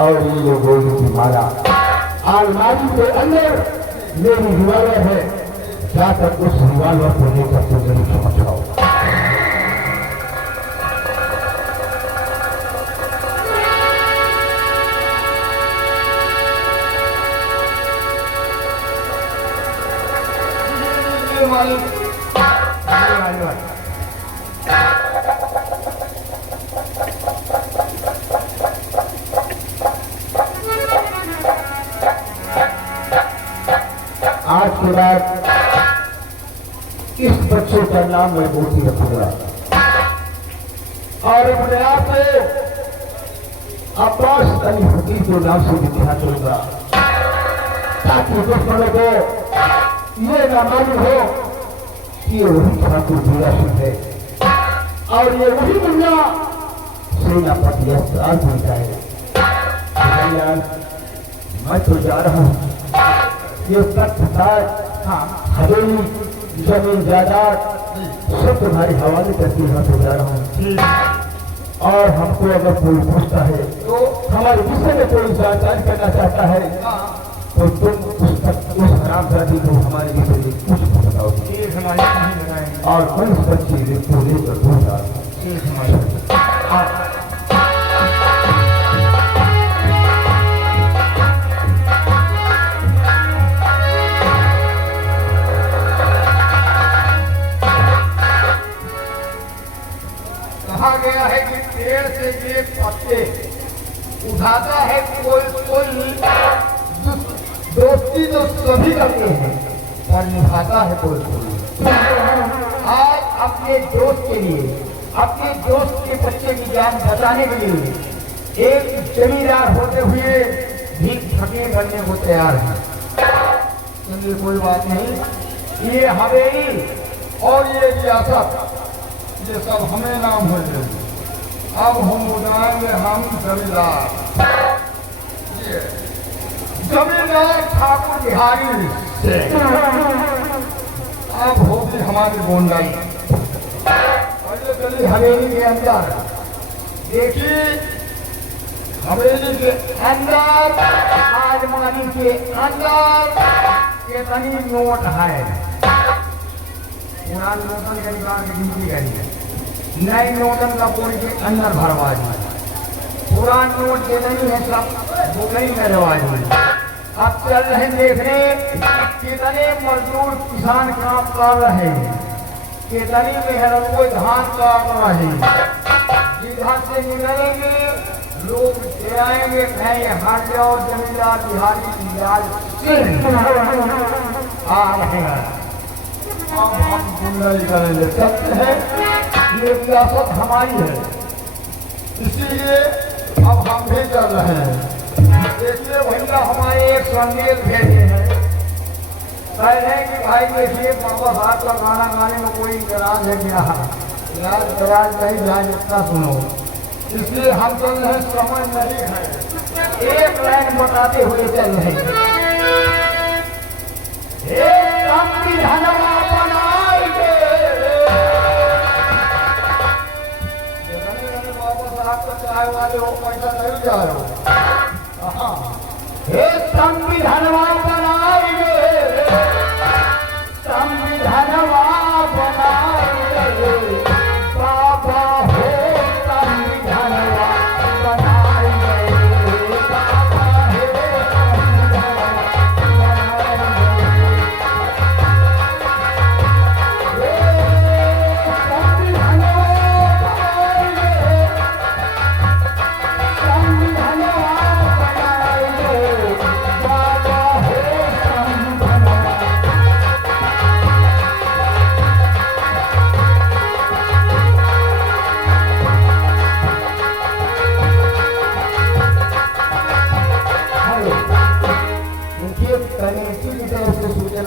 और ये गोली की माला अलमारी के अंदर मेरी रिवाल्वर है, जाकर उस रिवाल्वर को लेकर के मेरी समझ आओ। आज के बाद इस बच्चे का नाम मैं मोती रखूंगा और अपने आप से अब्बास अली फकीर के नाम से लिखा करूंगा, ताकि दुश्मनों को ये ना मालूम हो कि ये वही ठाकुर भीरा सिंह है और ये वही मुन्ना सेनापति अस्त्राल बनता है। मैं तो जा रहा हूँ, ये हवेली जमीन जायदाद सब तुम्हारे हवाले करके यहाँ से जा रहा हूँ। और हमको अगर कोई पूछता है तो हमारे विषय में कोई जानकारी करना चाहता है तो तुम उस हरामजादी को हमारे विषय में कुछ बताओगे और उन सच्ची को लेकर दूर जा गया है कि पेड़ से ये पत्ते उठाता है कोई दोस्ती तो सभी करते हैं पर निभाता है कोई। आज अपने दोस्त के लिए, अपने दोस्त के बच्चे की जान बचाने के लिए एक जमींदार होते हुए भी फकीर बनने को तैयार है। चलिए कोई बात नहीं, ये हवेली और ये रियासत ये सब हमें नाम हो जाए। अब हम उड़ाएंगे हम जमींदार, जमींदार ठाकुर बिहारी से अब होगी हमारी गोंडाई। चलिए हवेली के अंदर देखिए, हवेली के अंदर आलमारी के अंदर कितनी नोट है। पुराने नोटन के निकाल के गिनती करिए, नए नोटन का पूरी के अंदर भरवा दिए। पुराने नोट के नहीं है सब वो नहीं करवा दिए। अब चल रहे देखने कितने मजदूर किसान काम कर रहे हैं, कितनी मेहनत को धान काट रहे हैं। जिधर से निकलेंगे लोग आएंगे कहेंगे हट जाओ जमींदार बिहारी आ रहे हैं। अब हम गुंडाई करेंगे, सत्य है ये रियासत हमारी है, इसीलिए अब हम भी चल रहे हैं। देखिए भैया हमारे एक संदेश भेजे हैं, कह रहे हैं कि भाई देखिए बाबा साहब का गाना गाने में कोई इतराज है क्या? इतराज नहीं जाए इतना सुनो, इसलिए हम चल रहे हैं, समझ नहीं है एक लाइन बताते हुए चल रहे हैं। वाले हो पैसा नहीं जा रहा हे संविधानवा बनाएंगे, संविधानवा बनाएंगे बाबा हो, संविधानवा बनाएंगे बाबा हे,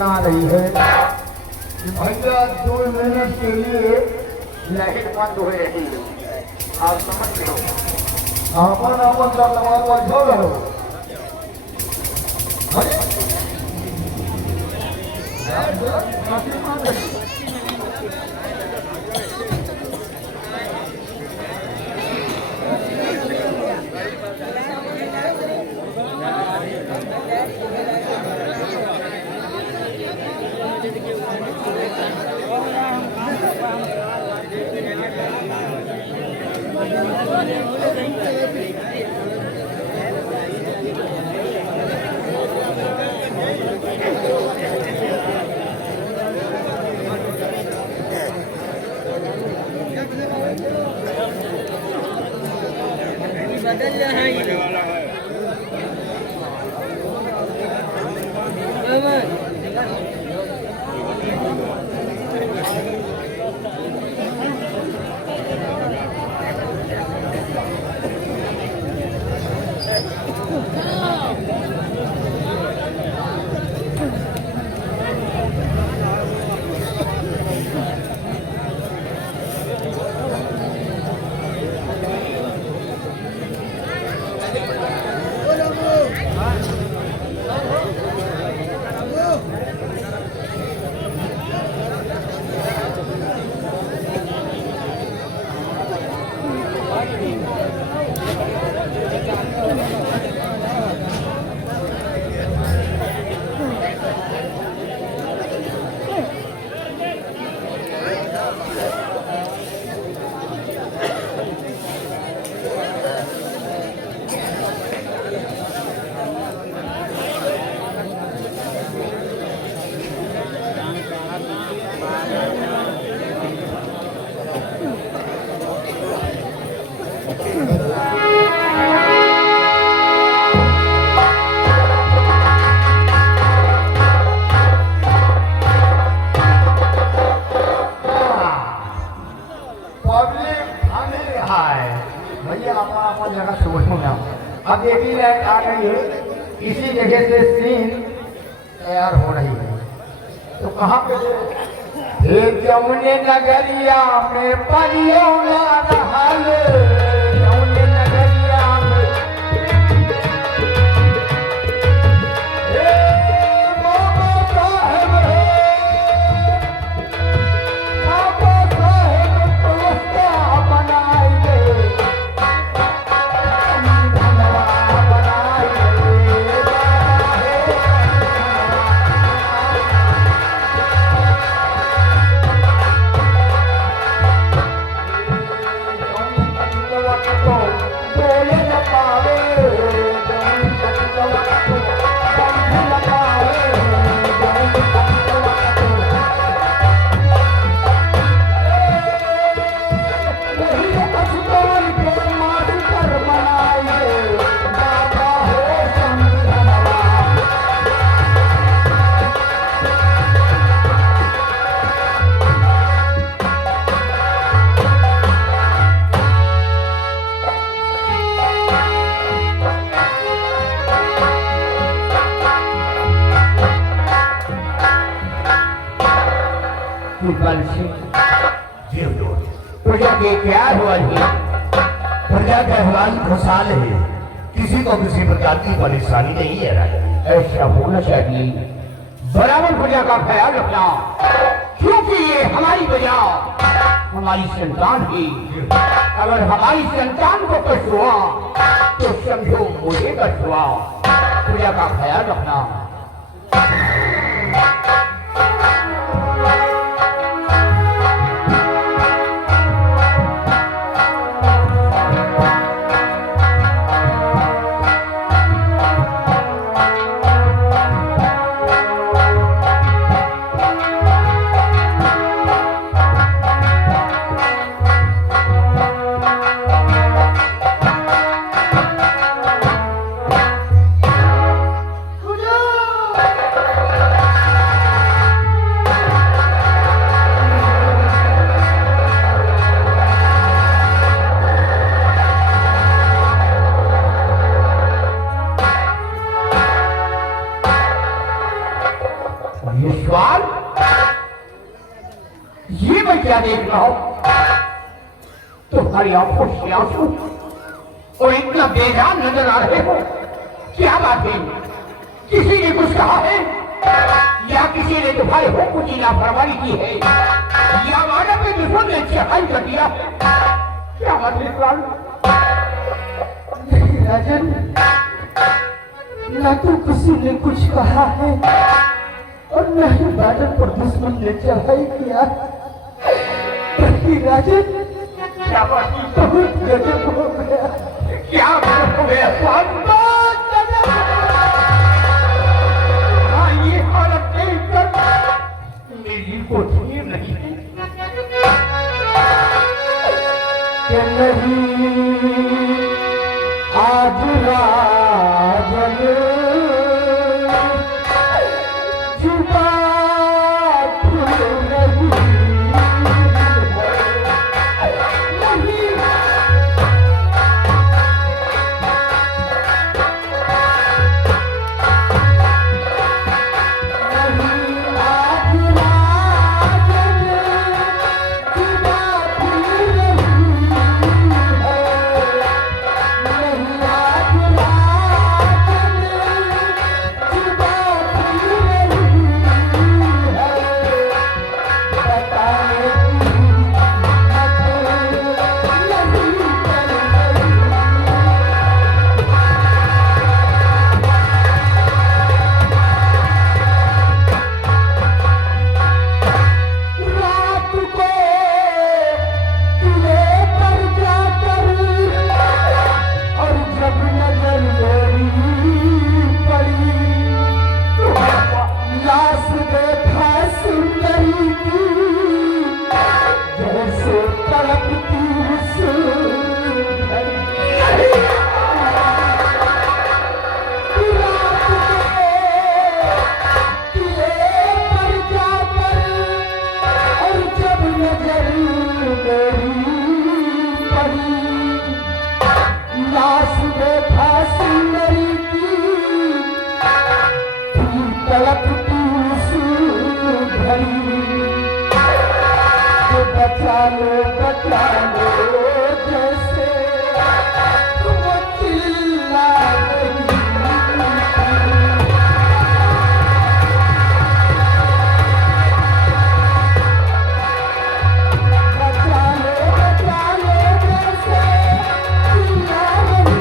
आ रही है कि भैया 2 मिनट के लिए लाइट बंद हो रही है, आप समझ लो अपन अपन का तमाम झोल हो। अब देखिए लाइट आ गई है, इसी जगह से सीन तैयार हो रही है। तो कहाँ पे हे जमुने नगरिया में परियो ना रहल, जमुने नगरिया में हे बाबा साहेब, बाबा साहेब पुलिस बनाई दे, प्रजा के क्या हुआ है? प्रजा का हाल खुशहाल है, किसी को किसी प्रकार की परेशानी नहीं है राजा। ऐसा होना चाहिए, बराबर प्रजा का ख्याल रखना, क्योंकि ये हमारी प्रजा हमारी संतान है। अगर हमारी संतान को कष्ट हुआ तो समझो मुझे कष्ट हुआ। प्रजा का ख्याल रखना। ये मैं क्या देख रहा हूं? तुम्हारी आंखों से आंसू और इतना बेजान नजर आ रहे हो, क्या बात है? किसी ने कुछ कहा है या किसी ने तुम्हारे हुक्म की लापरवाही की है या मानव के दुश्मन ने चढ़ाई कर दिया? क्या बात है राजन? न तो किसी ने कुछ कहा है और न ही बादल पर दुश्मन ने चढ़ाई किया। राजन क्या बात? बहुत गजब हो गया। क्या हो गया? हाँ, ये हालत देखकर मेरी को धीर नहीं है कि नहीं आज राजन जुबा खुल रही बचा लो जैसे वो चिल्ला रही बचा लो जैसे चिल्ला रही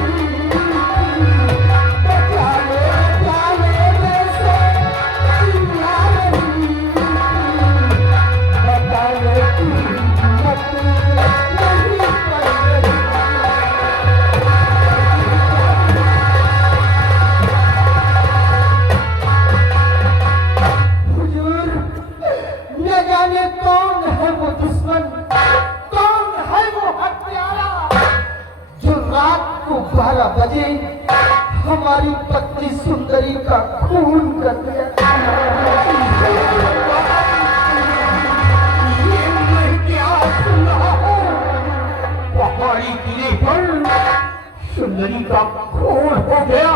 बचा लो जैसे चिल्ला रही बता ले बजे हमारी पत्नी सुंदरी का खून कर दिया। ये मैं क्या सुन रहा हूँ? पहाड़ी किले पर सुंदरी का खून हो गया।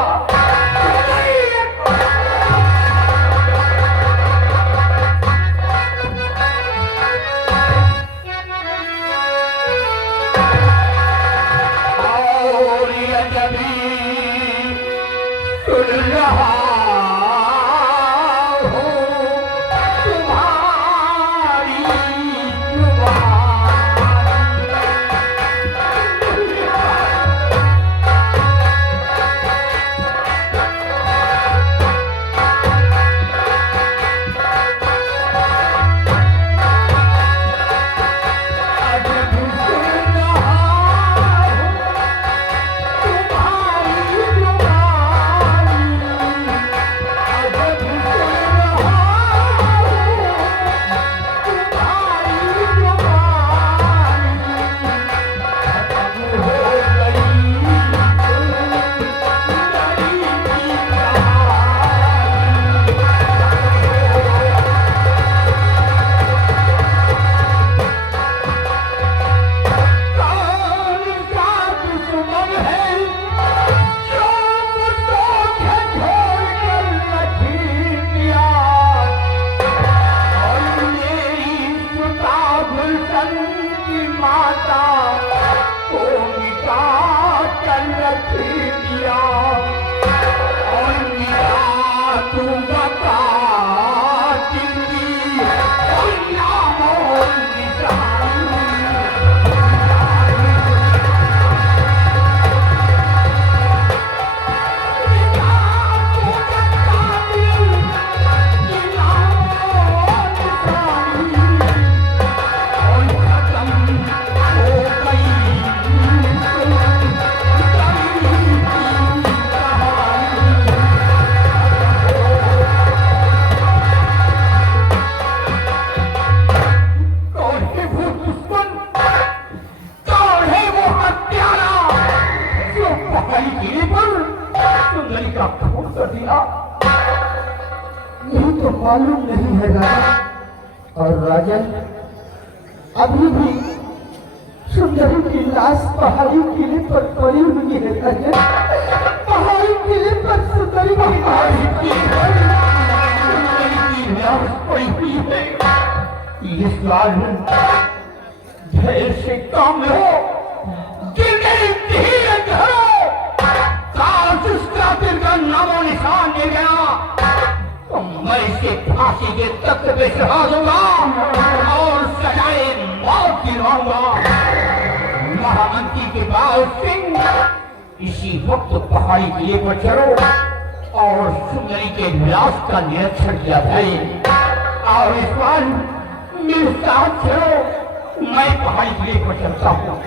किले पर सुंदरी का खून कर दिया। यही तो मालूम नहीं है राजा। और राजन अभी भी सुंदरी की लाश पहाड़ी किले पर पड़ी हुई है राजन। पहाड़ी किले पर सुंदरी की लाश पड़ी हुई है। इस लाल धैर्य से काम लो, धीरे धरो। काश उस कातिल का नामो निशान मिल गया तो मैं इसे फांसी के तख्त पे चढ़ा दूंगा और सजाए मौत दिलवाऊंगा। महामंत्री के बाद सिंह इसी वक्त पहाड़ी किले पर चढ़ो और सुंदरी के लाश का निरीक्षण किया जाए। और इस बार मेरे साथ चलो, मैं पहाड़ी किले पर चलता हूँ।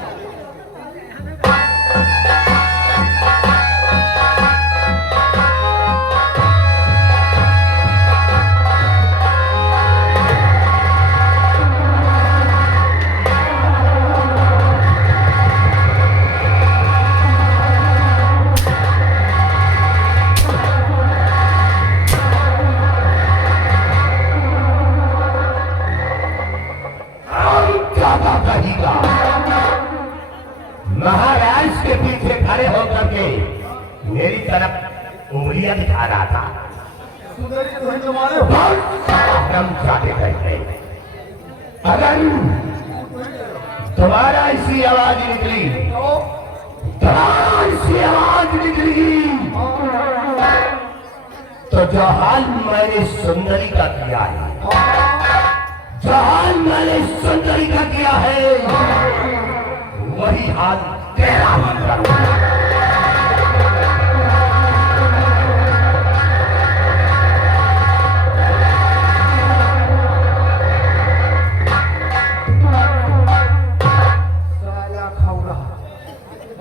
महाराज के पीछे खड़े होकर के मेरी तरफ उंगलियां दिखा रहा था। अगर तुम्हारा ऐसी आवाज निकली तो जो हाल मैंने सुंदरी का किया है, जो हाल मैंने सुंदरी का किया है, वही हाल तेरा मन करूंगा।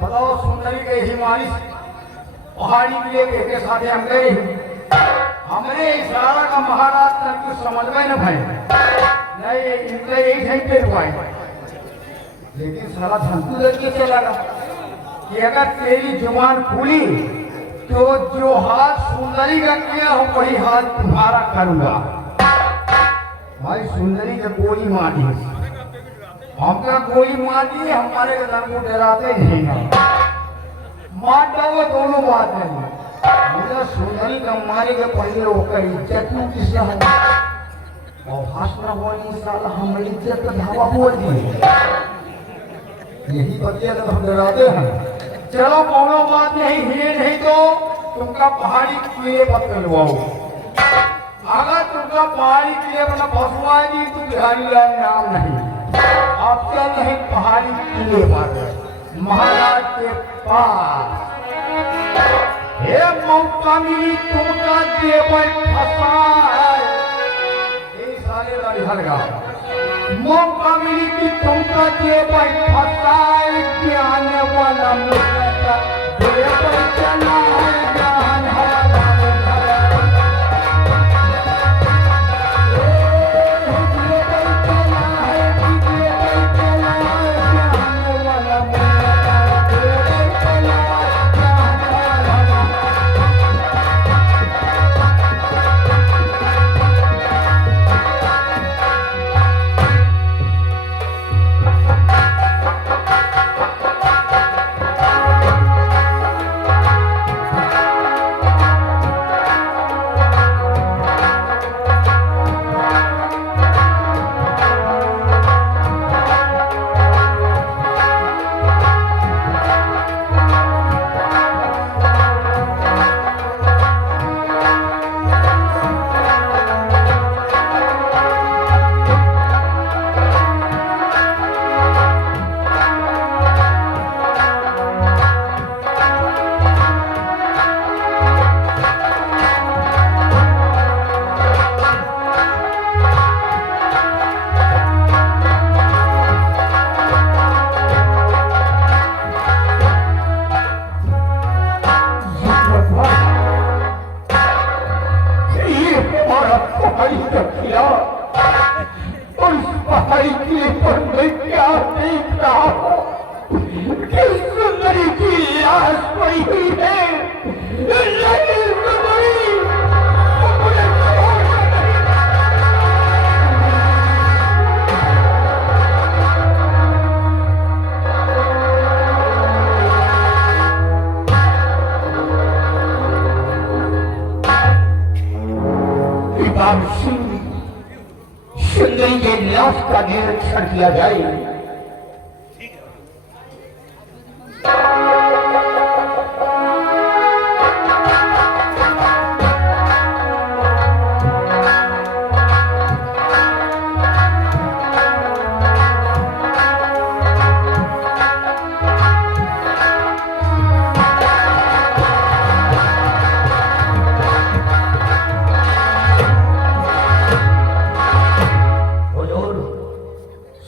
बताओ सुंदरी के ही मालिश पहाड़ी किले के साथ हम गए, हमने इशारा का महाराज तक कुछ समझ में न भाई नहीं, इनके यही सही पे हुआ। लेकिन सारा धंधू लड़के चला कि अगर तेरी जुबान खुली तो जो हाथ सुंदरी का किया हो वही हाथ तुम्हारा करूंगा। भाई सुंदरी ने गोली मार दी, हमका गोली मार दी, हमारे को डराते नहीं मार दो दोनों बात नहीं। मुझे सुंदरी का मारे के पहले होकर इज्जत में किसका हो और हंसना होने साला हमारी इज्जत का धावा बोल दी। यही बतिया तो हम डराते हैं। चलो कोनो बात नहीं, हिले नहीं तो तुमका पहाड़ी किले पर करवाओ। अगर तुमका पहाड़ी किले पर फंसवाएगी तो बिहारी लाल नाम नहीं। अब चल नहीं पहाड़ी किले पर महाराज के पास। हे मौका मिली तुमका जेवर फंसाए, ये सारे लड़हल गा मौका मिली कि तुमका जेवर फंसाए। ज्ञान वाला मुझका जेवर चला है, ज्ञान वाला पहाड़ी किले पर मैं क्या देख रहा हूँ कि सुंदरी की लाश पड़ी हुई है। सुंदरी के लाश का निरीक्षण किया जाए।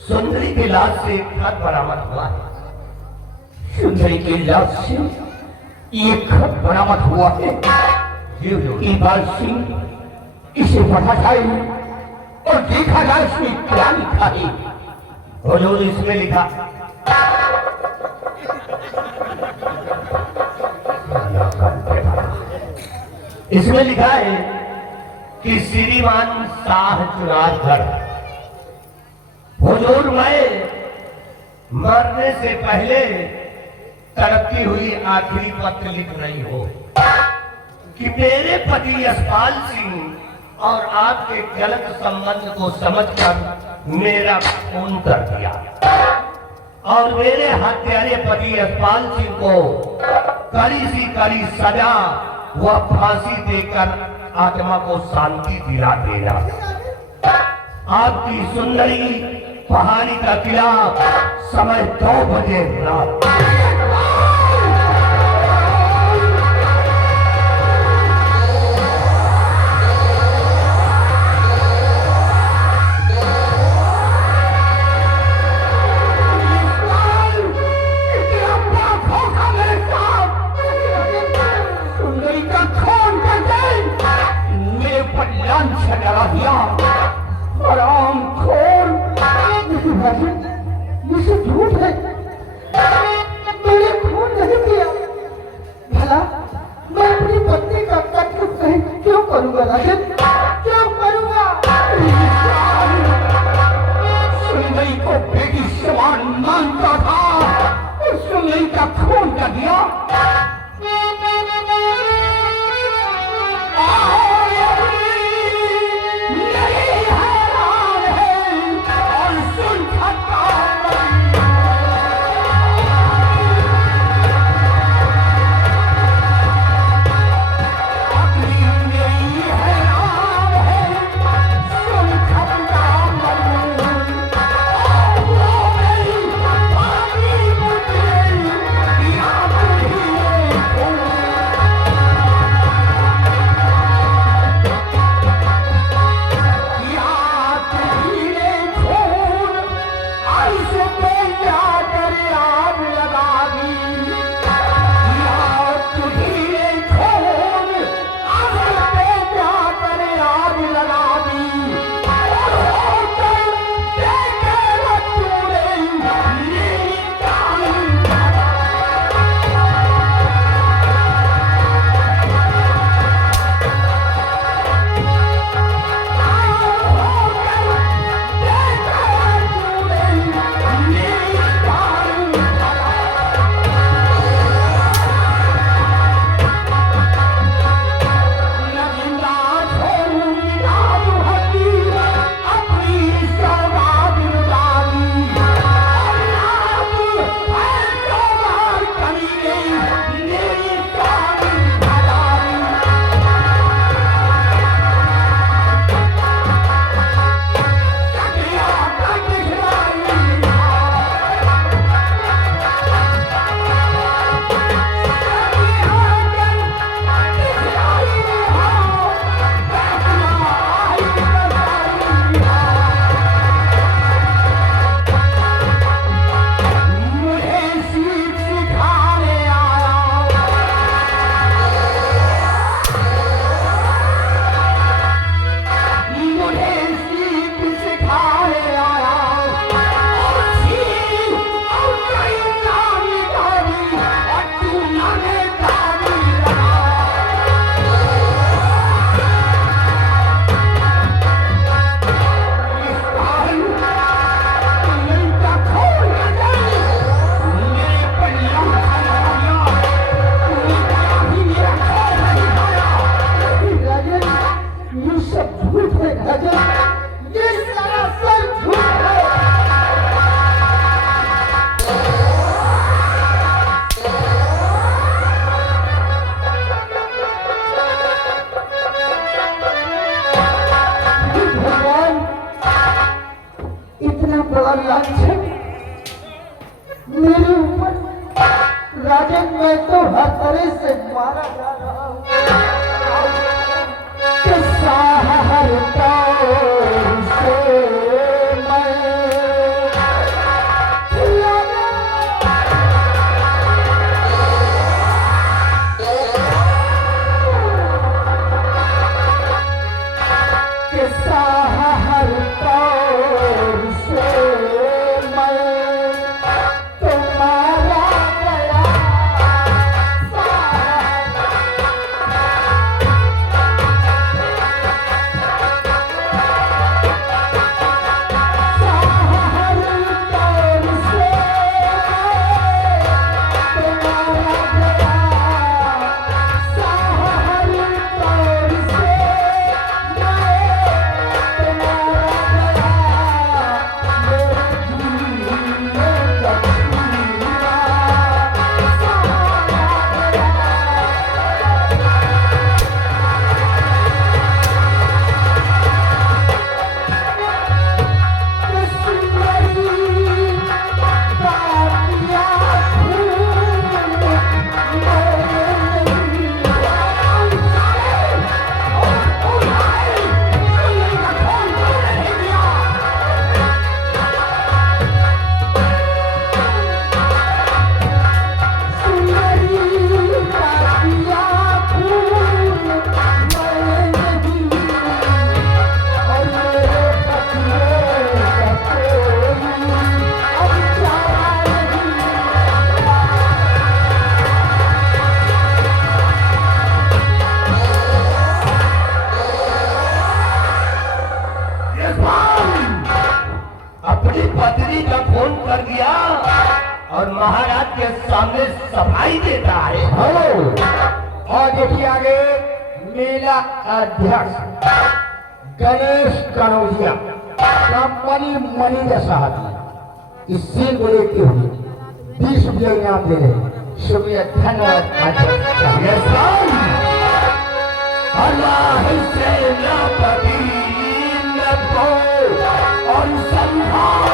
सुंदरी की लाश से खत बरामद हुआ है। सुंदरी की लाश से ये खत बरामद हुआ है। इकबाल सिंह इसे पढ़ा जाए और देखा जाए इसमें क्या लिखा है। हुजूर इसमें लिखा इसमें लिखा है कि श्रीमान शाह चुनारधर हुजूर मैं मरने से पहले तड़पती हुई आखिरी पत्र लिख रही हो कि मेरे पति यशपाल सिंह और आपके गलत संबंध को समझकर मेरा खून कर दिया और मेरे हत्यारे पति यशपाल सिंह को कड़ी सी कड़ी सजा व फांसी देकर आत्मा को शांति दिला देना। आपकी सुंदरी पहाड़ी का किला समय 2 बजे रात। सुंदरी का खून करके मेरे ऊपर लांछन लगा दिया। हराम खोर, मुझे झूठ है, मैंने खून नहीं किया। भला मैं अपनी पत्नी का कत्ल कहीं क्यों करूंगा राजन, क्यों करूंगा? सुंदरी को बेटी समान मानता था और सुंदरी का खून कर दिया। लांछन मेरे ऊपर राजन, मैं तो हर तरह से मारा जा रहा हूँ। किस्सा हर तौर से मैं किस्सा हर तौर से मैं तुम्हारा गया अपनी पत्नी का फोन कर दिया और महाराज के सामने सफाई देता है। हेलो, और देखिए आगे मेला अध्यक्ष गणेश कनौजिया कंपनी मैनेजर साहब इस सीन को देखते हुए 20 रुपये इनाम दे रहे हैं। शुक्रिया, धन्यवाद। अल्लाह से न कभी न खो और संभाल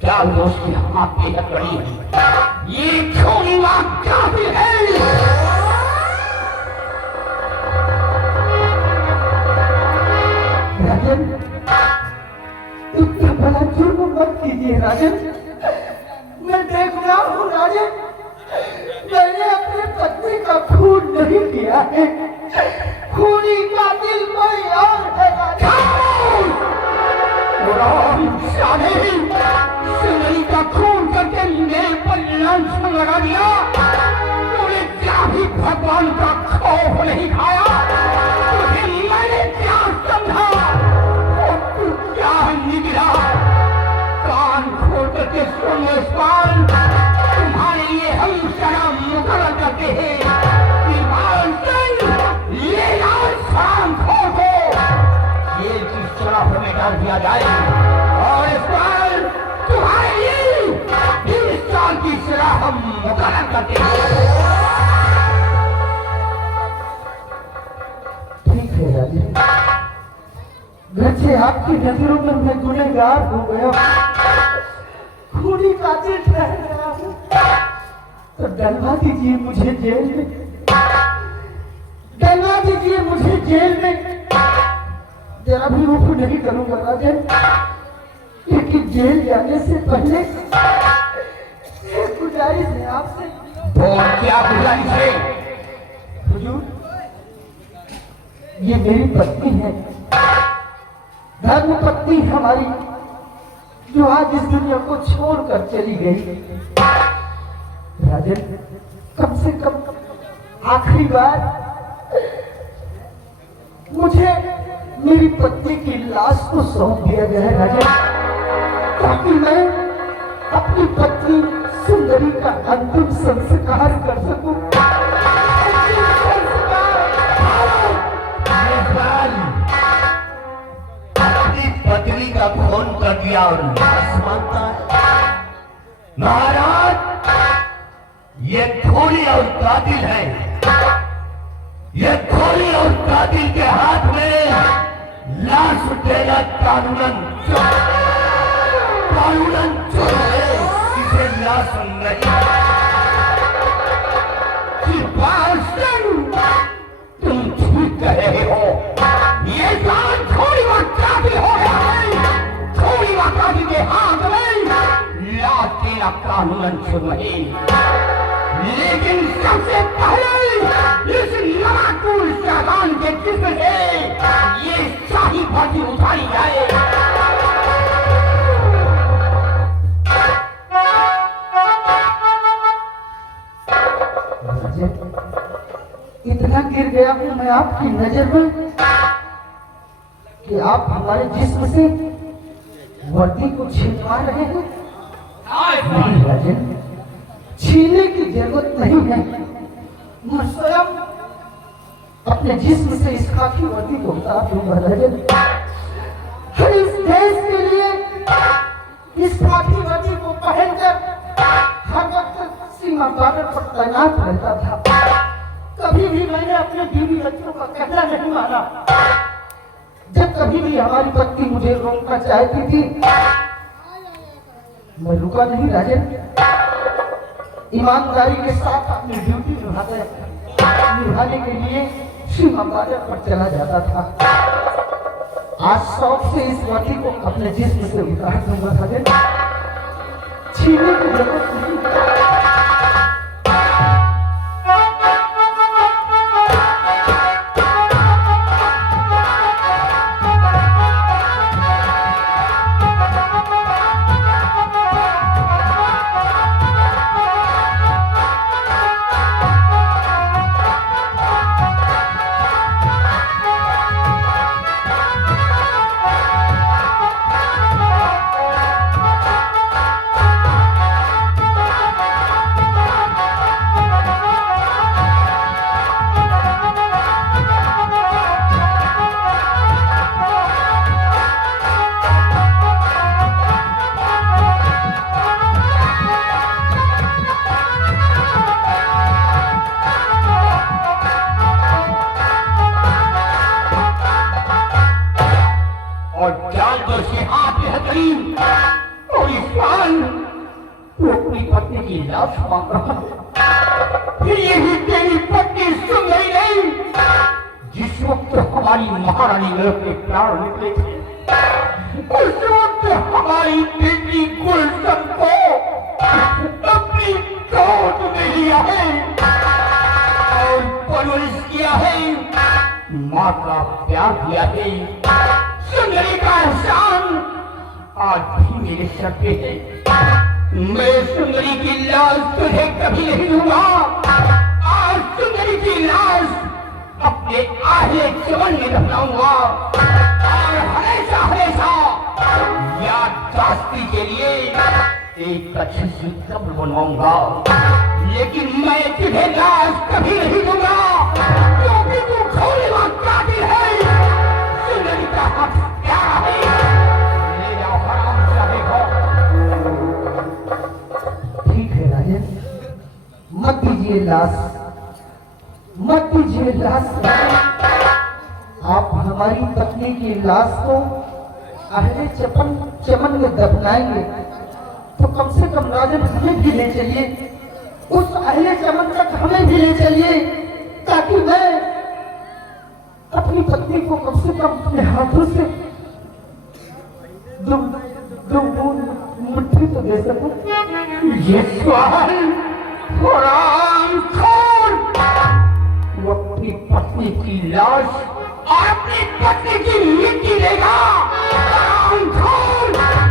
क्या उसके हाथ में लकड़ी है, ये छोड़ना काफी है। राजन, इतना बड़ा जुर्म मत कीजिए राजन। मैं देख रहा हूँ राजन, मैंने अपने पत्नी का खून नहीं किया है। खूनी कातिल कोई और है राजन। आपकी नजरों में मैं गुनहगार हो गया, खूनी कातिल ठहर गया हूँ, तो डलवा दीजिए मुझे जेल में, डलवा दीजिए मुझे जेल में। जरा भी रुख नहीं करूंगा राजन, लेकिन जेल जाने से पहले एक गुजारिश है आपसे। तो क्या गुजारिश है? हुजूर, ये मेरी पत्नी है, धर्म पत्नी हमारी, जो आज इस दुनिया को छोड़कर चली गई। राजन, कम से कम आखिरी बार मुझे मेरी पत्नी की लाश को सौंप दिया जाए राजन, ताकि मैं अपनी पत्नी सुंदरी का अंतिम संस्कार कर सकूं। अपनी पत्नी का खून कर दिया और लाश मांगता है? महाराज, ये खूनी और कातिल है, ये खूनी और कातिल के हाथ में लाश देना कानूनन जुर्म है, इसे लाश नहीं। तुम ठीक कह रहे हो, ये जान थोड़ी वक्त कातिल हो गया है, थोड़ी वक्त कातिल के हाथ में लाश देना कानूनन जुर्म है। लेकिन सबसे पहले इस नवाकुल शैतान के जिस्म से ये शाही फांसी उठाई जाए। इतना गिर गया हूं मैं आपकी नजर में कि आप हमारे जिस्म से वर्दी को छीनवा रहे हैं। नहीं राजन, छीनने की जरूरत नहीं है, मैं स्वयं अपने जिस्म से इस खाकी वर्दी को उतार दूंगा राजन। हर इस देश के लिए इस खाकी वर्दी को पहनकर हर वक्त सीमा पार पर तैनात रहता था। कभी भी मैंने अपने बीवी बच्चों का कहना नहीं माना। जब कभी भी हमारी पत्नी मुझे रोकना चाहती थी, मैं रुका नहीं राजन, ईमानदारी के साथ अपनी ड्यूटी निभाने के लिए सीमा पार पर चला जाता था। आज शौक से इस वर्दी को अपने जिस्म से उतार दूंगा राजन, छीनने की जरूरत नहीं। हमारी महारानी के प्राण निकले थे, उस वक्त हमारी बेटी गुलशन को अपनी गोद में लिया है और परवरिश किया है, माँ का प्यार दिया है। सुंदरी का एहसान आज भी मेरे सर पे है। मैं सुंदरी की लाश तुझे कभी नहीं दूंगा। आज सुंदरी की लाश अपने आहले चमन में दफनाऊंगा और हमेशा हमेशा याददाश्ती के लिए एक अच्छी सी कब्र बनवाऊंगा। लेकिन मैं तुझे लाश कभी नहीं दूंगा, क्योंकि तू खूनी कातिल है। सुंदरी का हक प्यारा है, ले जाओ हराम जादे को। ठीक है राजन, मत दीजिए लाश, मत दीजिए लाश। आप हमारी पत्नी की लाश को अहले चमन में दफनाएंगे तो कम से कम राजन हमें भी ले चलिए, उस अहले चमन तक हमें भी ले चलिए, ताकि मैं अपनी पत्नी को कम से कम अपने हाथों से दो बूंद मुट्ठी तो दे सकूं। ये सवाल वो अपनी पत्नी की लाश और अपनी पत्नी की मिट्टी लेगा,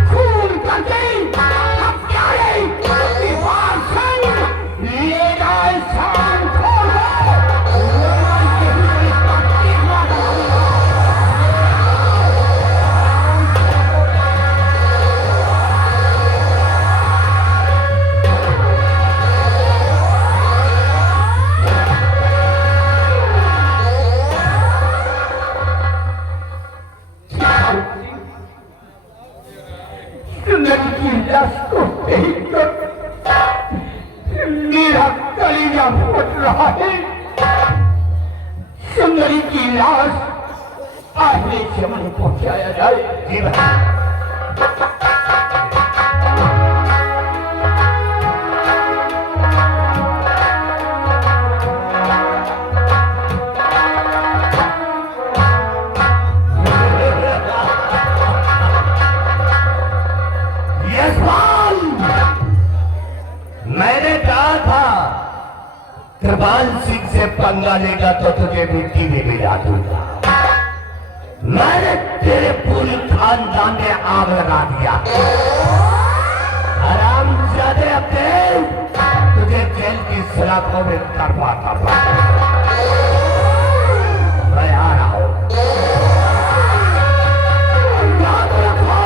खून करके हत्यारे लेगा इंसान मेरा कलेजा फट रहा है। सुंदरी की लाश आखिरी चमन पहुंचाया जाए। मैंने कहा था कृपाल सिंह से पंगा लेगा तो तुझे मिट्टी में मिला दूंगा। मैंने तेरे पूरी खानदान में आग लगा दिया। हरामजादे अपने तुझे जेल की सलाखों में करवाता मैं आ रहा हूं। याद रखो,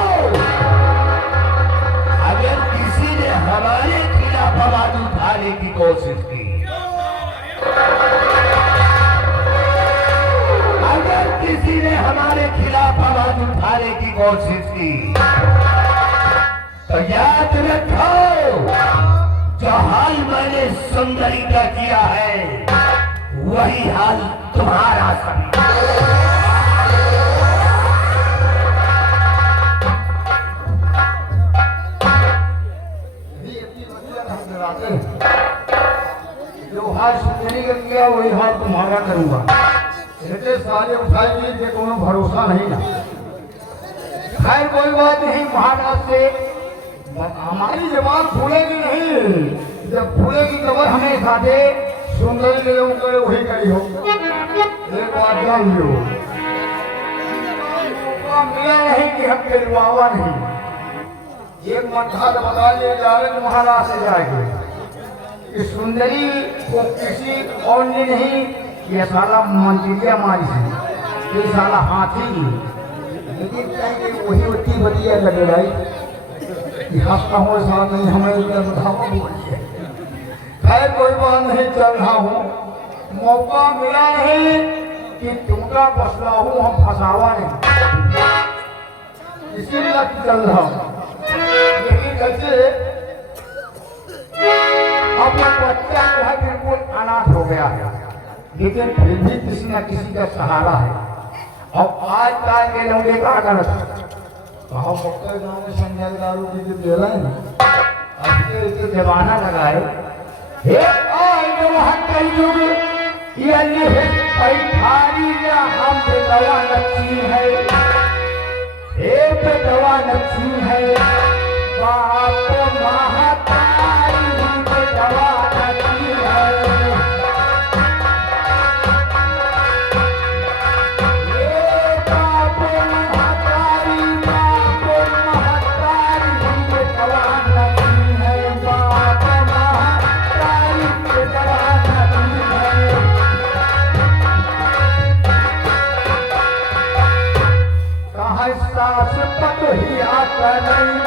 अगर किसी ने हमारे खिलाफ आवाज उठाने की कोशिश की, अगर किसी ने हमारे खिलाफ आवाज उठाने की कोशिश की, तो याद रखो जो हाल मैंने सुंदरी का किया है वही हाल तुम्हारा सभी। जो हाल सुंदरी का किया वही हाल तुम्हारा करूंगा। इतने सारे उठाएंगे कि कोनो भरोसा नहीं ना। खैर कोई बात नहीं, महाराज से हमारी जबान फूलेगी नहीं। जब फूलेगी तब हमें खाते सुंदरी के लोग करे वही करी हो। एक बात जान लो, मौका मिला नहीं कि हम दिलवावा नहीं। एक मठाद बता दिए जा रहे महाराज से जाएंगे कि सुंदरी को किसी और ने नहीं, ये साला मंदिरिया मारी है, ये साला हाथी ही। लेकिन कहेंगे वही होती बतिया लगे भाई हंसता हूँ साथ नहीं हमें बताओ। खैर कोई बात नहीं, चल रहा हूँ। मौका मिला नहीं कि टूटा फसला हूँ, हम फंसावा नहीं, इसीलिए चल रहा हूँ। लेकिन कैसे अब बच्चा जो है बिल्कुल अनाथ हो गया है, लेकिन फिर भी किसी न किसी का सहारा है। और आज काल के लोग क्या गलत हम मक्का गाँव में संजय दारू की जो बेला है ना, अब जमाना लगा है हम दवा नक्सी है, एक दवा नक्सी है, बाप महातारी दवा नक्सी है। सास पत ही आता नहीं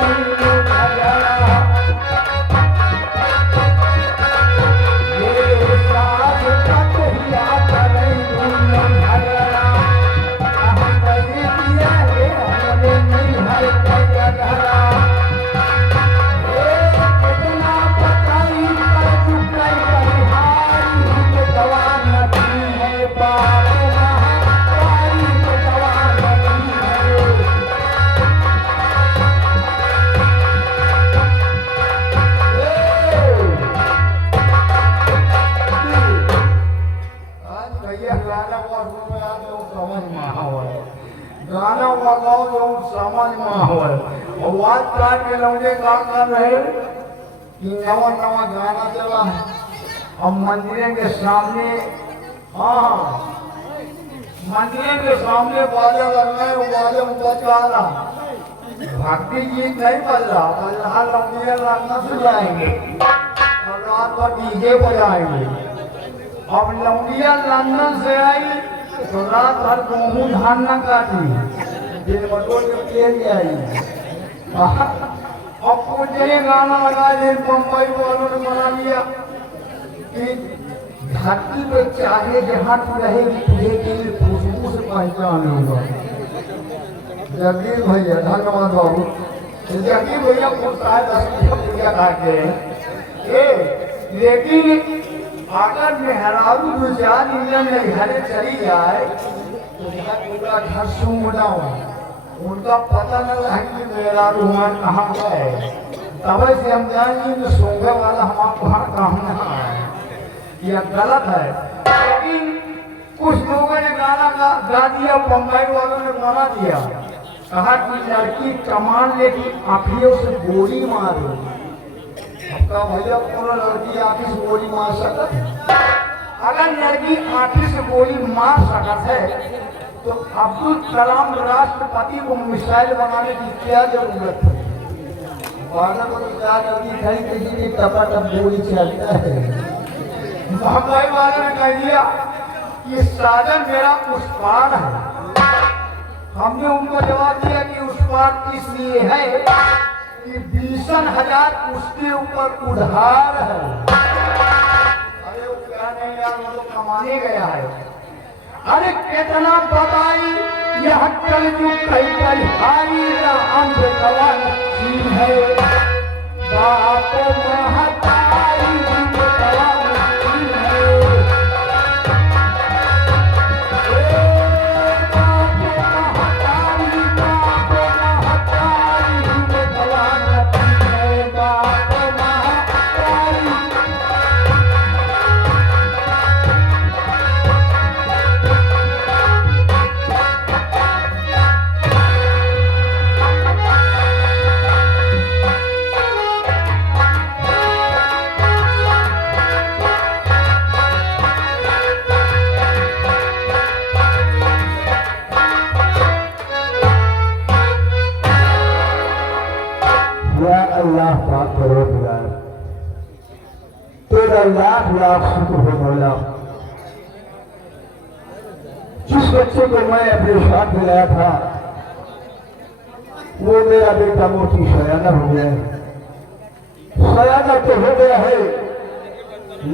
भैया गाना बहुत में आते हो समझ में आवल गाना लगाओ जो समझ में आवल और आज काट के लौटे का कर रहे कि नवा नवा गाना चला है अब मंदिर के सामने हाँ मंदिर के सामने बाजा लग रहे हैं बाजा बजा रहा भक्ति गीत नहीं बज रहा लौटिया लगना से जाएंगे और रात भर डीजे बजाएंगे अब लौटिया लंदन से आई तो रात भर गेहूं धान न काटी दिन बटोर के तेल आई अब कुछ ये गाना लगा दिन बम्बई वालों ने बना लिया कि धरती पे चाहे जहाँ तू रहेगी तुझे केवल खुशबू से पहचान लूंगा। जगदीश भैया धन्यवाद बाबू जगदीश भैया पूछता है 10 रुपया काटे लेकिन अगर मेहरारू दो चार इंजन में घरे चली जाए तो उनका घर सूंघ जाओ उनका पता न रहे कि मेहरारू हमारे कहाँ गए तब से हम जाएंगे कि सूंघे वाला हमारे घर कहाँ है यह गलत है। लेकिन कुछ लोगों ने गाना गा दिया बम्बई वालों ने बना दिया कहा कि लड़की कमान लेके आँखियों से गोली मारो आपका भैया कोनो लड़की आँखी से गोली मार सकता है अगर लड़की आँखी से गोली मार सकता है तो अब्दुल कलाम राष्ट्रपति को मिसाइल बनाने की क्या जरूरत है भारत को क्या करती है किसी की टपाटप गोली चलता है बम्बई वाले ने कह दिया कि साजन मेरा उस पार है हमने उनको जवाब दिया कि उस पार इसलिए है कि 20,000 उसके ऊपर उधार है। अरे वो क्या नहीं यार वो तो कमाने गया है। अरे कितना बताई यह कल जो कई हारी का अंत कवा नसीब है बाप महतारी कवा नसीब है अल्लाह पाक परवरदिगार तेरा लाख लाख शुक्र हो मौला जिस बच्चे को मैं अपने साथ में लाया था वो मेरा बेटा मोती सयाना हो गया है सयाना तो हो गया है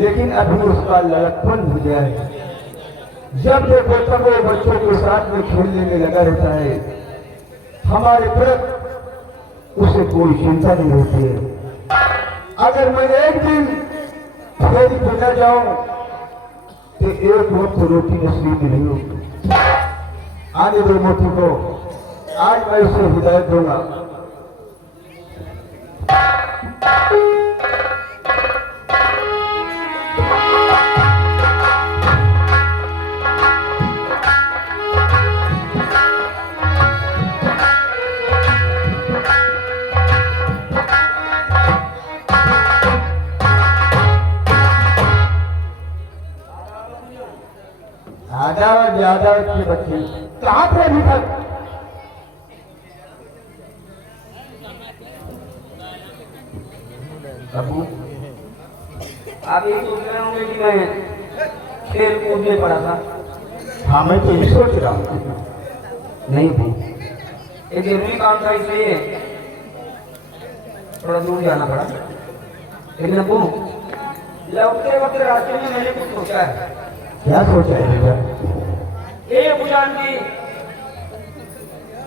लेकिन अभी उसका लड़कपन हो गया है जब देखो तब वो बच्चों के साथ में खेलने में लगा रहता है हमारे तरफ उसे कोई चिंता नहीं होती है अगर मैं एक दिन फेरी पे न जाऊं तो एक वक्त रोटी नसीब नहीं होगी आने दो मोती को आज मैं उसे हिदायत दूंगा ज्यादा के बच्चे कहाँ थे अभी तक अबू आप ये सोच रहे होंगे कि मैं खेल कूद में पड़ा था हाँ मैं तो ये सोच रहा हूँ नहीं भी एक जरूरी काम था इसलिए थोड़ा दूर जाना पड़ा लेकिन अबू लौटते वक्त रास्ते में मैंने कुछ सोचा है क्या सोचा है बेटा ये बुझान की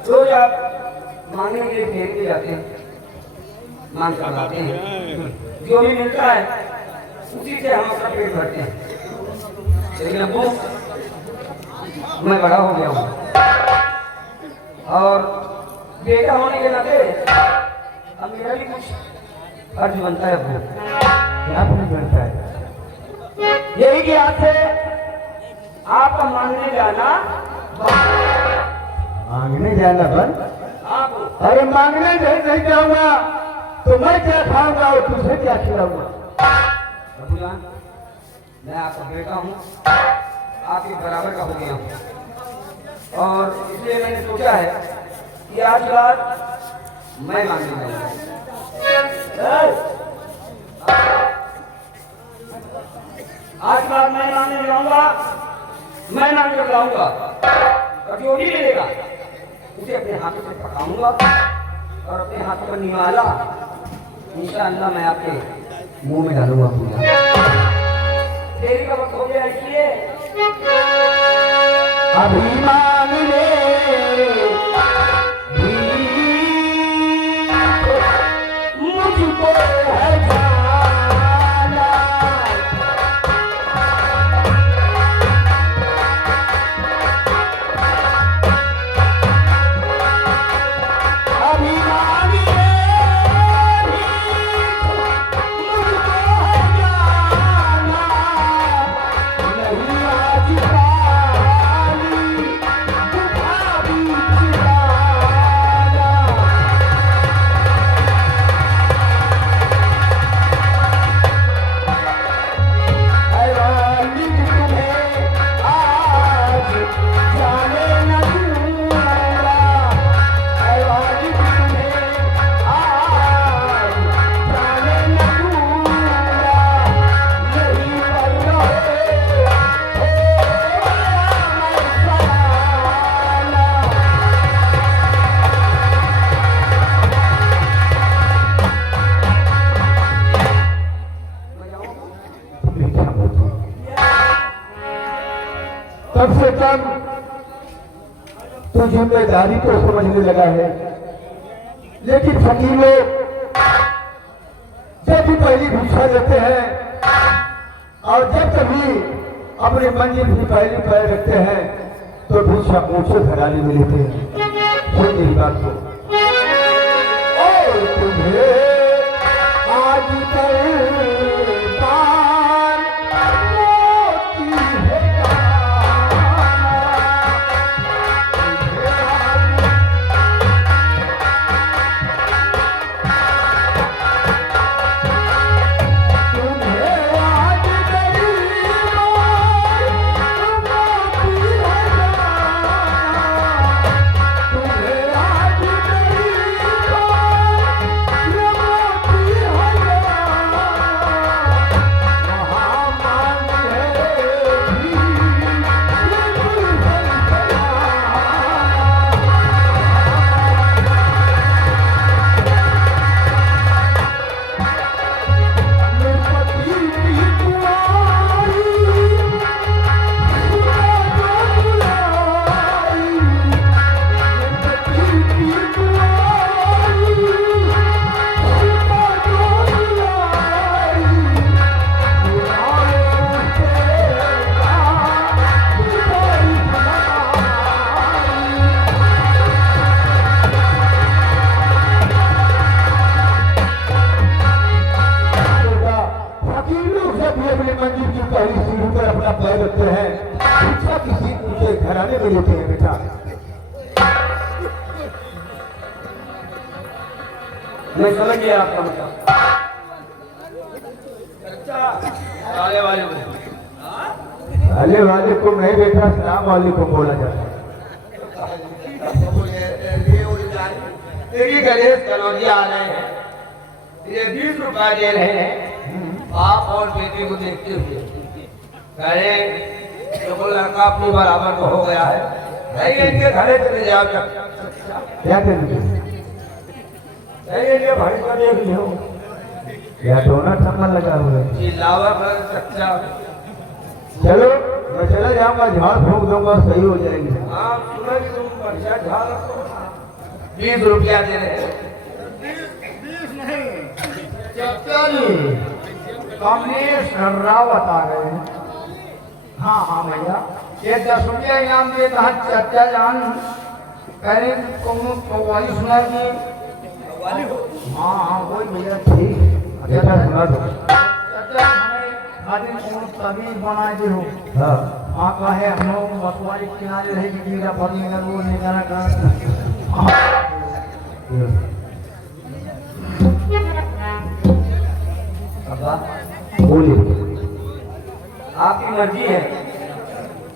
रोज आप मांगने के लिए फेर के जाते हैं मांग कर लाते हैं जो भी मिलता है उसी से हम अपना पेट भरते हैं लेकिन अब मैं बड़ा हो गया हूँ और बेटा होने के नाते अब मेरा भी कुछ फर्ज बनता है क्या फर्ज बनता है यही कि आपसे आपका मांगने जाना मांगने जाना बंद? आप अरे मांगने नहीं जाऊंगा तो मैं क्या खाऊंगा और तुझे क्या खिलाऊंगा? बाबूजान, मैं आपका बेटा हूँ, आपके बराबर का हो गया हूँ और इसलिए मैंने सोचा है कि आज रात मैं मांगने जाऊंगा। आज रात मैं मांगने जाऊंगा, मैं मांग कर लाऊंगा। जो भी मिलेगा उसे अपने हाथों से पकाऊंगा और अपने हाथों पर निवाला इंशाअल्लाह मैं आपके मुंह में डालूंगा। पूजा देरी का वक्त हो गया, इसलिए अभी मांगने मुझको है जाना। अभी मांगने मुझको है जाना, नहीं आज पाली दुखा भी चिराना। वालिद तुम्हें आज जाने न दूंगा, वालिद तुम्हें आज जाने न दूंगा, यही पर रहे मैं सलाना। तब से तब तू जिम्मेदारी को समझने लगा है, लेकिन फकीर लोग जब भी पहली भिक्षा देते हैं और जब कभी अपने मंजिल भी पहली पैर रखते हैं तो भिक्षा ऊंचे घराने में लेते हैं। सुन मेरी बात को। और तुम्हें आज पान मोती है मंजिल की पहली सीढ़ी पर अपना पैर रखते हैं, भिक्षा किसी ऊंचे घराने में लेते हैं। बेटा मैं समझ गया आपका मतलब। साले वाले को नहीं बेटा, सलाम वाले को बोला जाता है। तेरी गणेश कलौजी आ रहे हैं, ये 20 रुपया दे रहे हैं आप और बेटे को देखते हुए। कहे देखो लड़का अपने बराबर को हो गया है, नहीं इनके घरे चले जाओ। क्या करेंगे? नहीं भाई का देख लियो, क्या टोना ठम्मा लगा हुआ है। चिल्लावा कर सच्चा। चलो मैं चला जाऊंगा, झाड़ फूंक दूंगा, सही हो जाएगी। हाँ सुना कि तुम बढ़िया झाड़ रखो। 20 रुपया दे रहे हैं। 20 नहीं, कमलेश रावत आ गए हैं। हाँ हाँ भैया, ये 10 रुपया इनाम दिए कहा चाचा जान कह रहे कव्वाली सुना कि हाँ हाँ वही भैया ठीक। बेटा सुना दो। चाचा हमें खातिर कौन तबीब बना दे हो। हाँ आका है हम लोग मसवारी के किनारे रहेगी कीड़ा फड़ने का वो नहीं करना कर अब्बा बोलिए। आपकी मर्जी है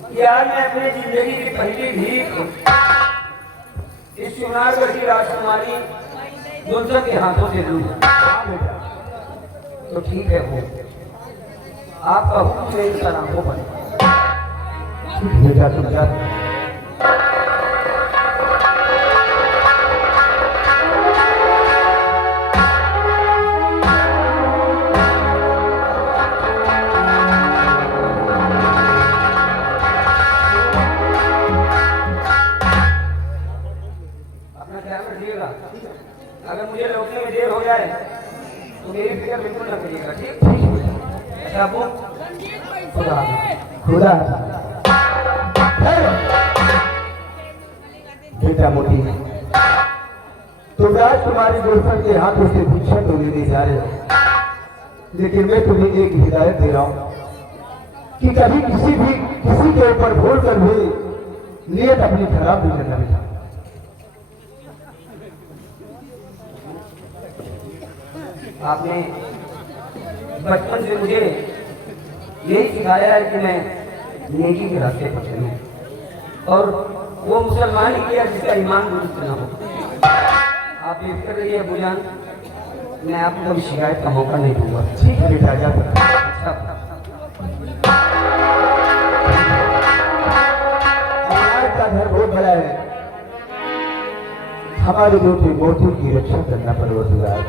कि आज मैं अपनी जिंदगी की पहली भीख इस चुनारगढ़ की राजकुमारी गुलशन के हाथों से दूं। तो ठीक है वो आपका हुक्म मेरी सलामों पर। बेटा तुम जा। अपना ख्याल रखिएगा, अगर मुझे लौटने में देर हो जाए तो मेरी फिक्र बिल्कुल न करिएगा। ठीक अच्छा अबू खुदा खुदा बेटा मोटी तुम राजकुमारी गुलशन के हाथों से भिक्षा तो लेने जा रहे हो, लेकिन मैं तुम्हें एक हिदायत दे रहा हूं कि कभी किसी के ऊपर भूल कर भी नियत अपनी खराब नहीं करना बेटा। आपने बचपन से मुझे यही सिखाया है कि मैं नेकी के रास्ते पर चलूं और वो मुसलमान ही किया जिसका ईमान दुरुस्त न हो। आप ये कर रही है बुजान, मैं आपको कभी शिकायत का मौका नहीं दूंगा। ठीक है बेटा जा। का घर बहुत बड़ा है, हमारी बेटी मोती की रक्षा करना परवरदिगार।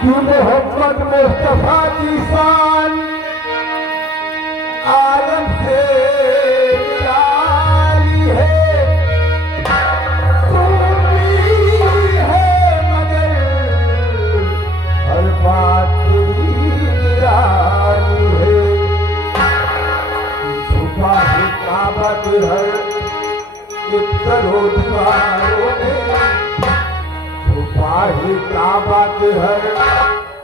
क्यों मोहम्मद मुस्तफा की शान आलम से निराली है, खूबी है मगर हर बात तेरी निराली है। छुपा है काबा के हर एक करो दीवारों में, छुपा है काबा के हर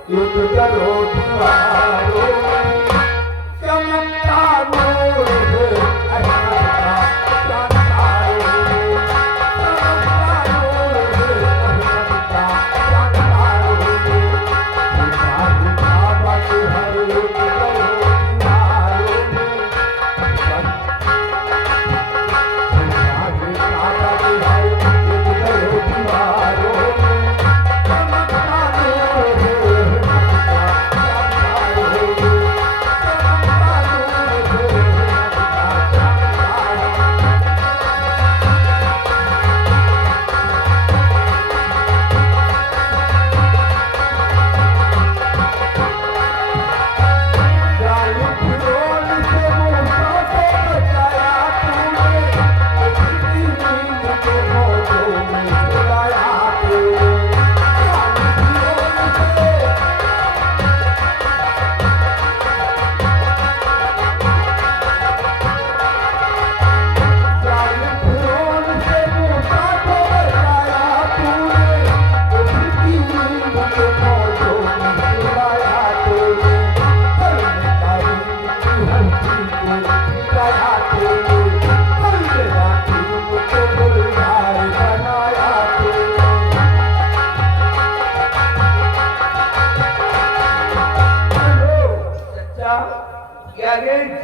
एक करो दीवारों में, चमकता नूर है अहमद का शानदारों में, चमकता नूर है अहमद का शानदारों में, छुपा है काबा के हर एक करो दीवारों में,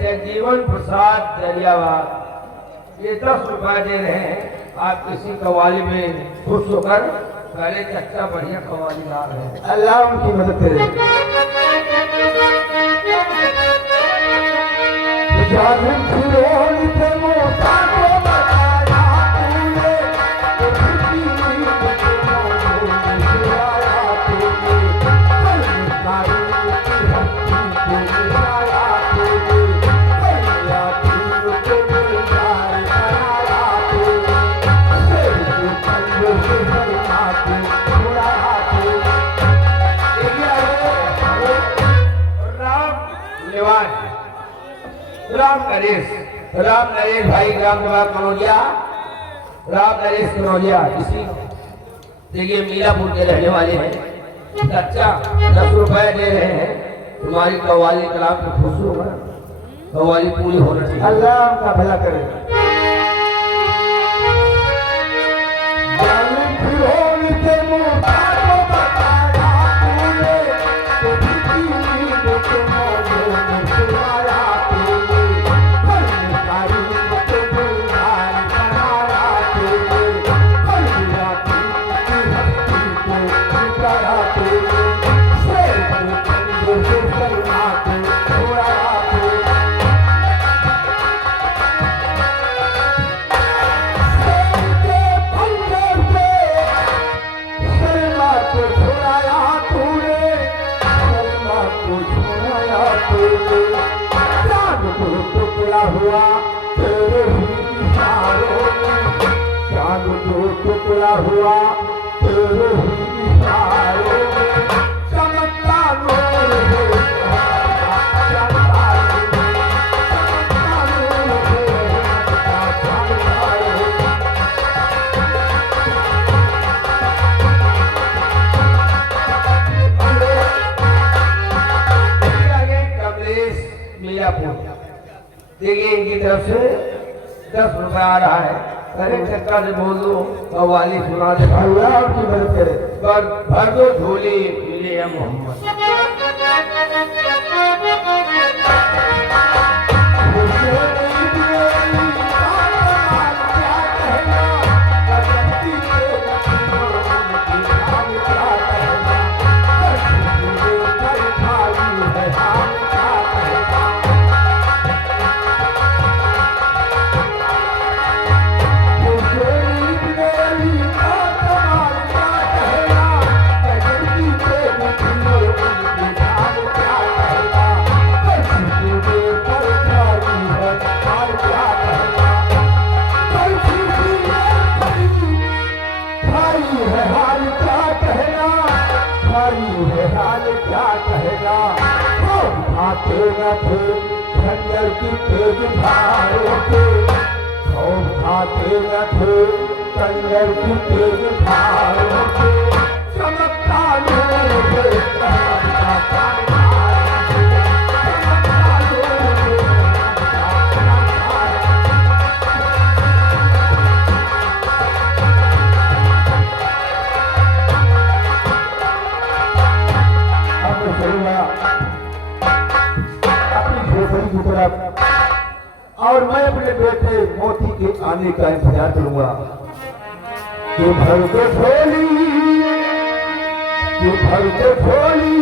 जगजीवन प्रसाद दरियावाद ये 10 रुपए दे रहे हैं। आप किसी कवाली में खुश होकर पहले चच्चा बढ़िया कवालीदार है, अल्लाह उनकी मदद करे। जालिम फिरौन से मूसा को बचाया तूने, उसकी नींद को मौजों में सुलाया तूने, कलमकारी की हस्ती को मिलाया तूने, कलिया तीर को गुलजार बनाया तूने, शेर के पंजों से बरना को छुड़ाया तूने। राम नरेश भाई राम कनौजिया, राम नरेश कनौजिया इसी देखिए मीरापुर के रहने वाले हैं। अच्छा 10 रुपए दे रहे हैं, तुम्हारी कव्वाली कलाम पे खुश होगा, कव्वाली पूरी होना चाहिए। अल्लाह उनका भला करे। हुआ तेरे ही इशारों में, चांद को टुकड़ा हुआ तेरे ही इशारों में, चमकता नूर है चमकता नूर है कमलेश मियापुर, देखिए इनकी तरफ से 10 रुपया आ रहा है। अरे चक्का से बोल दो कव्वाली सुना दे, अल्लाह की मदद करे। भर दो झोली मिले है मोहम्मद। खंजर की तेज धारों के खौफ खाते न थे, खंजर की तेज धारों के, चमकता नूर है चमकता और मैं अपने बेटे मोती के आने का इंतजार करूंगा। कि भर दो झोली, कि भर दो झोली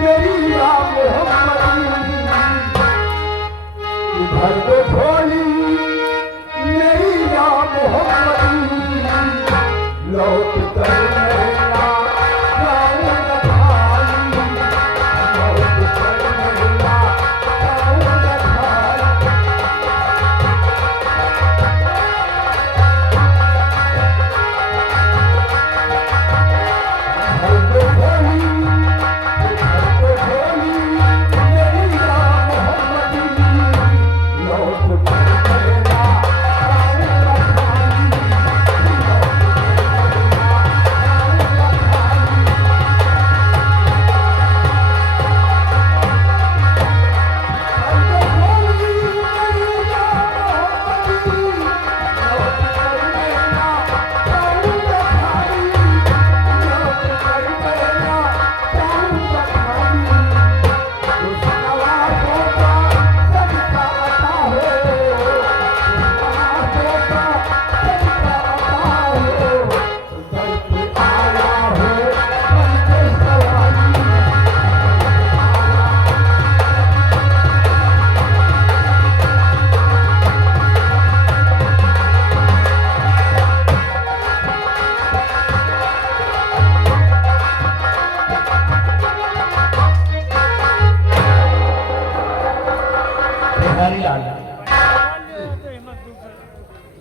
मेरी राम मोहम्मदी, कि भर दो झोली मेरी राम मोहम्मदी, लौट कर मेरा जाऊंगा खाली, लौट कर मेरा जाऊंगा खाली।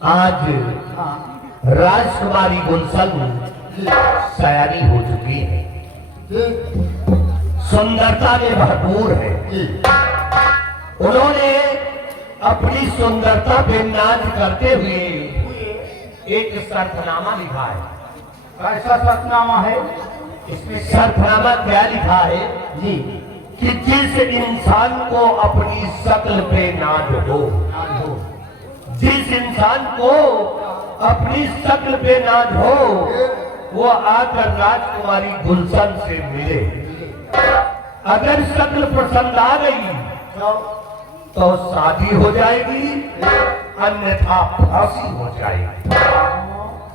आज राजकुमारी गुलशन सयानी हो चुकी है, सुंदरता में भरपूर है। उन्होंने अपनी सुंदरता पे नाच करते हुए एक शर्तनामा लिखा है। ऐसा शर्तनामा है? इसमें शर्तनामा क्या लिखा है जी? कि जिस इंसान को अपनी शक्ल पे नाज हो, जिस इंसान को अपनी शक्ल पे नाज हो, वो आकर राजकुमारी गुलशन से मिले। अगर शक्ल पसंद आ गई तो शादी हो जाएगी, अन्यथा फांसी हो जाएगी।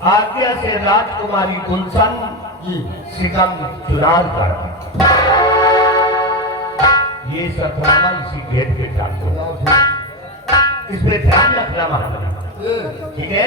आज्ञा से राजकुमारी गुलशन सिकम चुनार कर ये सतनामा इसी गेट पे डाल दो। इसमें ध्यान रखना महाराज, ठीक है?